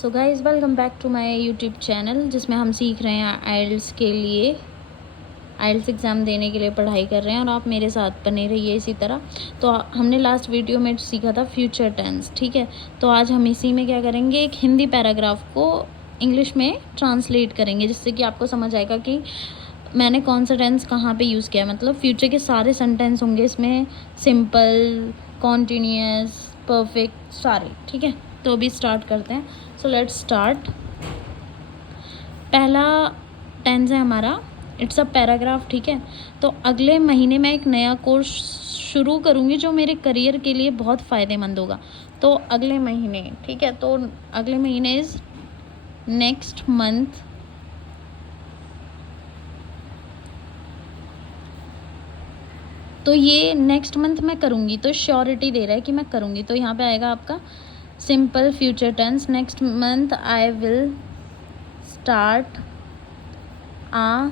So guys welcome back to my YouTube channel जिसमें हम सीख रहे हैं आइल्स के लिए, आइल्स एग्ज़ाम देने के लिए पढ़ाई कर रहे हैं और आप मेरे साथ बने रहिए इसी तरह। तो हमने लास्ट वीडियो में सीखा था फ्यूचर टेंस, ठीक है। तो आज हम इसी में क्या करेंगे, एक हिंदी पैराग्राफ को इंग्लिश में ट्रांसलेट करेंगे जिससे कि आपको समझ आएगा कि मैंने कौन सा टेंस कहाँ पे यूज़ किया। मतलब फ्यूचर के सारे सेंटेंस होंगे इसमें, सिंपल, कॉन्टीन्यूअस, परफेक्ट, सारे, ठीक है। तो अभी स्टार्ट करते हैं। So let's start. पहला टेंस है हमारा, इट्स अ पैराग्राफ, ठीक है। तो अगले महीने मैं एक नया कोर्स शुरू करूँगी जो मेरे करियर के लिए बहुत फ़ायदेमंद होगा। तो अगले महीने, ठीक है। तो अगले महीने इज़ नेक्स्ट मंथ। तो ये नेक्स्ट मंथ मैं करूँगी, तो श्योरिटी दे रहा है कि मैं करूँगी। तो यहाँ पे आएगा आपका simple future tense, next month I will start a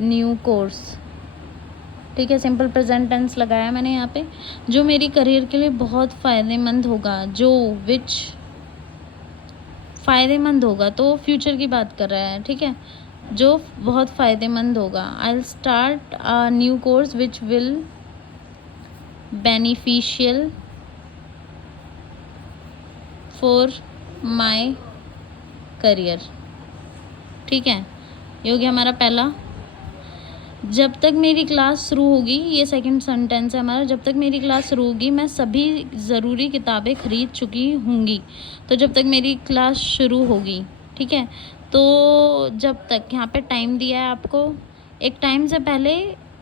new course, ठीक है। सिंपल प्रेजेंट टेंस लगाया मैंने यहाँ पे, जो मेरी करियर के लिए बहुत फ़ायदेमंद होगा, जो विच फ़ायदेमंद होगा, तो फ्यूचर की बात कर रहा है, ठीक है। जो बहुत फ़ायदेमंद होगा। आई will start a new course which will beneficial for my career, ठीक है। ये हो गया हमारा पहला। जब तक मेरी क्लास शुरू होगी, ये सेकंड सेंटेंस है हमारा, जब तक मेरी क्लास शुरू होगी मैं सभी ज़रूरी किताबें खरीद चुकी होंगी। तो जब तक मेरी क्लास शुरू होगी, ठीक है। तो जब तक, यहाँ पे टाइम दिया है आपको, एक टाइम से पहले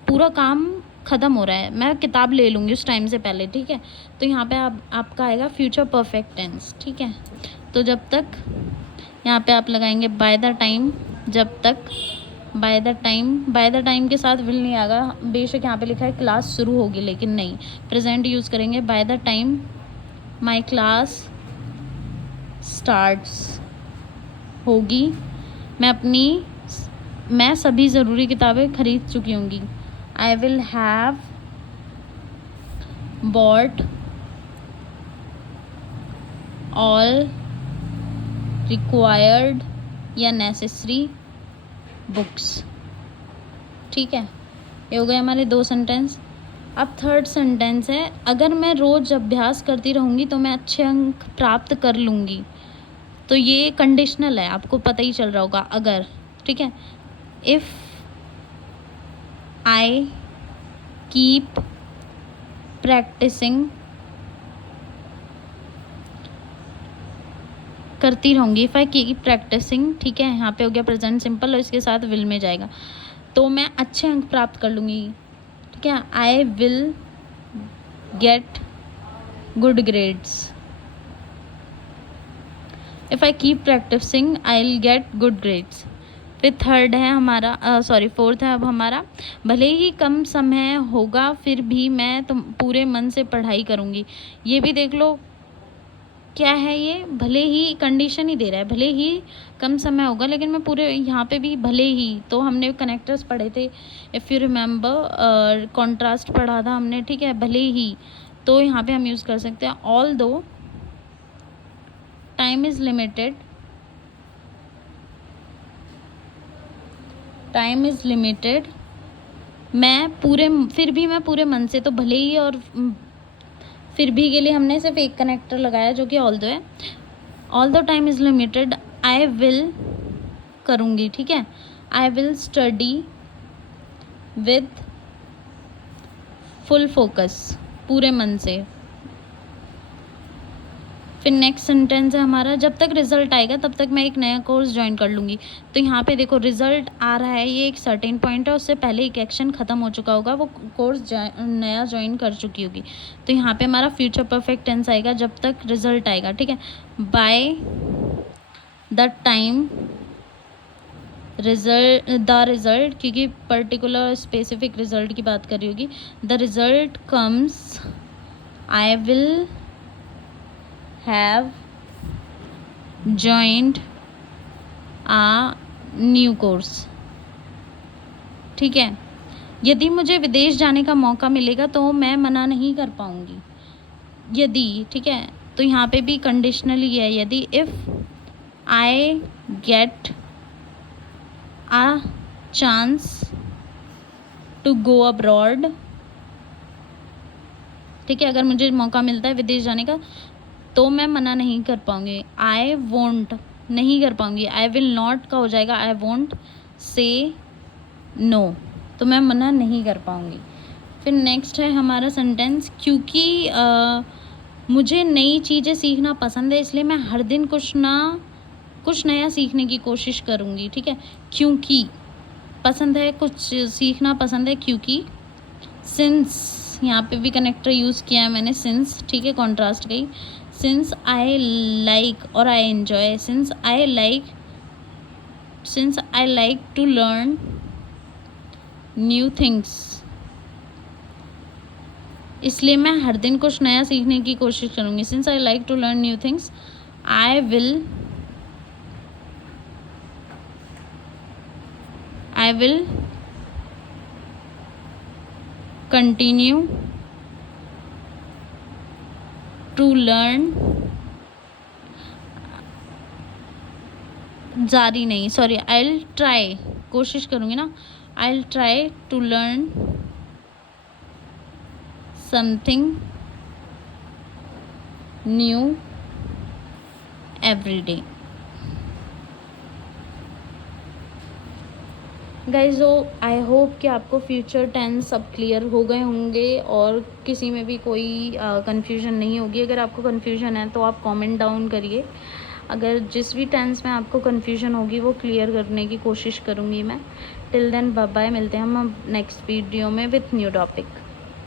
पूरा काम ख़त्म हो रहा है, मैं किताब ले लूँगी उस टाइम से पहले, ठीक है। तो यहाँ पे आपका आएगा फ्यूचर परफेक्ट टेंस, ठीक है। तो जब तक, यहाँ पे आप लगाएंगे बाय द टाइम, जब तक, बाय द टाइम के साथ विल नहीं आएगा। बेशक यहाँ पे लिखा है क्लास शुरू होगी, लेकिन नहीं, प्रेजेंट यूज़ करेंगे। By the time my class starts होगी, मैं सभी ज़रूरी किताबें खरीद चुकी होंगी। I will have bought all required या नेसेसरी बुक्स, ठीक है। ये हो गए हमारे दो सेंटेंस। अब थर्ड सेंटेंस है, अगर मैं रोज़ अभ्यास करती रहूँगी तो मैं अच्छे अंक प्राप्त कर लूँगी। तो ये कंडीशनल है, आपको पता ही चल रहा होगा, अगर, ठीक है। इफ़ आई कीप प्रैक्टिसिंग, करती रहूँगी, इफ़ आई कीप प्रैक्टिसिंग, ठीक है। यहाँ पे हो गया प्रेजेंट सिंपल और इसके साथ विल में जाएगा, तो मैं अच्छे अंक प्राप्त कर लूँगी, ठीक है। I will get good grades, if I keep practising I will get good grades. फिर थर्ड है हमारा, फोर्थ है अब हमारा, भले ही कम समय होगा फिर भी मैं पूरे मन से पढ़ाई करूँगी। ये भी देख लो क्या है, ये भले ही कंडीशन ही दे रहा है, भले ही कम समय होगा लेकिन मैं पूरे, यहाँ पे भी भले ही, तो हमने कनेक्टर्स पढ़े थे, इफ़ यू रिमेंबर, कॉन्ट्रास्ट पढ़ा था हमने, ठीक है। भले ही, तो यहाँ पे हम यूज़ कर सकते हैं ऑल दो time is limited, time is limited, फिर भी मैं पूरे मन से, तो भले ही और फिर भी के लिए हमने सिर्फ एक कनेक्टर लगाया जो कि ऑल दो है। All the time is limited, I will करूँगी, ठीक है। I will study with full focus, पूरे मन से। फिर नेक्स्ट सेंटेंस है हमारा, जब तक रिजल्ट आएगा तब तक मैं एक नया कोर्स ज्वाइन कर लूँगी। तो यहाँ पे देखो रिजल्ट आ रहा है, ये एक सर्टेन पॉइंट है, उससे पहले एक एक्शन ख़त्म हो चुका होगा, वो कोर्स नया ज्वाइन कर चुकी होगी। तो यहाँ पे हमारा फ्यूचर परफेक्ट टेंस आएगा जब तक रिजल्ट आएगा, ठीक है। बाय द टाइम रिजल्ट, क्योंकि पर्टिकुलर स्पेसिफिक रिजल्ट की बात कर रही होगी, the result comes I will have joined a new course, ठीक है। यदि मुझे विदेश जाने का मौका मिलेगा तो मैं मना नहीं कर पाऊँगी, यदि, ठीक है। तो यहाँ पे भी कंडीशनली है, यदि, if I get a chance to go abroad, ठीक है, अगर मुझे मौका मिलता है विदेश जाने का तो मैं मना नहीं कर पाऊँगी। आई वोंट, नहीं कर पाऊँगी। आई विल नॉट का हो जाएगा आई वोंट से नो, तो मैं मना नहीं कर पाऊँगी। फिर नेक्स्ट है हमारा सेंटेंस, क्योंकि मुझे नई चीज़ें सीखना पसंद है इसलिए मैं हर दिन कुछ नया सीखने की कोशिश करूँगी, ठीक है। क्योंकि पसंद है, कुछ सीखना पसंद है, क्योंकि। सिंस, यहाँ पे भी कनेक्टर यूज़ किया है मैंने, सिंस, ठीक है, कॉन्ट्रास्ट गई। सिंस आई लाइक और I enjoy, since I like to learn new things, इसलिए मैं हर दिन कुछ नया सीखने की कोशिश करूँगी। Since I like to learn new things I will continue to learn, जारी नहीं, सॉरी, आई विल ट्राई, कोशिश करूँगी ना, I will try to learn something new every day. Guys, I hope कि आपको फ्यूचर टेंस सब क्लियर हो गए होंगे और किसी में भी कोई कन्फ्यूजन नहीं होगी। अगर आपको कन्फ्यूजन है तो आप कमेंट डाउन करिए। अगर जिस भी टेंस में आपको कन्फ्यूजन होगी वो क्लियर करने की कोशिश करूँगी मैं। टिल देन बाय बाय, मिलते हैं हम नेक्स्ट वीडियो में विथ न्यू टॉपिक।